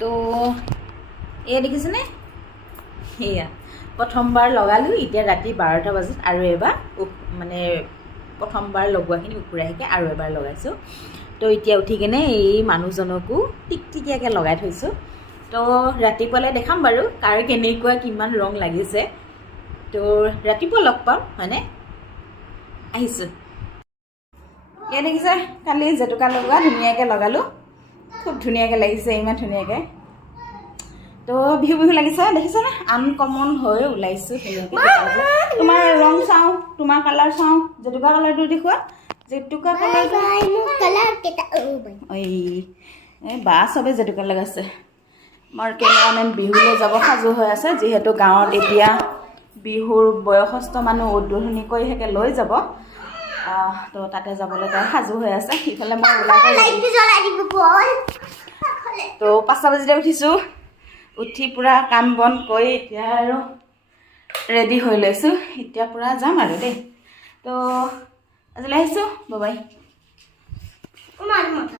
তো এয়া দেখিছেনে সেয়া প্ৰথমবাৰ লগালোঁ এতিয়া ৰাতি 12টা বজাত আৰু এবাৰ মানে প্ৰথমবাৰ লগোৱাখিনি উকুৰাইকৈ আৰু এবাৰ লগাইছোঁ তো এতিয়া উঠি কিনে এই মানুহজনকো টিকটিকীয়াকৈ লগাই থৈছোঁ তো ৰাতিপুৱালৈ দেখাম বাৰু কাৰ কেনেকুৱা কিমান ৰং লাগিছে তো ৰাতিপুৱা লগ পাম হয়নে আহিছোঁ এয়া দেখিছে কালি জেতুকা লগোৱা ধুনীয়াকৈ লগালোঁ খুব ধুনীয়াকৈ লাগিছে ইমান ধুনীয়াকৈ তো বিহু বিহু লাগিছে দেখিছেনে আনকমন হৈ ওলাইছোঁ ধুনীয়াকৈ তোমাৰ ৰং চাওঁ তোমাৰ কালাৰ চাওঁ জেতুকা কালাৰটো দেখুওৱা জেতুকা কালাৰটো এই বা চবে জেতুকা লগাইছে আমাৰ কেমেৰামেন বিহুলৈ যাব সাজু হৈ আছে যিহেতু গাঁৱত এতিয়া বিহুৰ বয়সস্থ মানুহ উদ্বোধনীকৈ সেকে লৈ যাব তো তাতে যাবলৈ তাই সাজু হৈ আছে সিফালে মই ওলাই তো 5টা বজাতে উঠিছোঁ উঠি পূৰা কাম বন কৰি এতিয়া আৰু ৰেডি হৈ লৈছোঁ এতিয়া পূৰা যাম আৰু দেই তো আজিলৈ আহিছোঁ বাই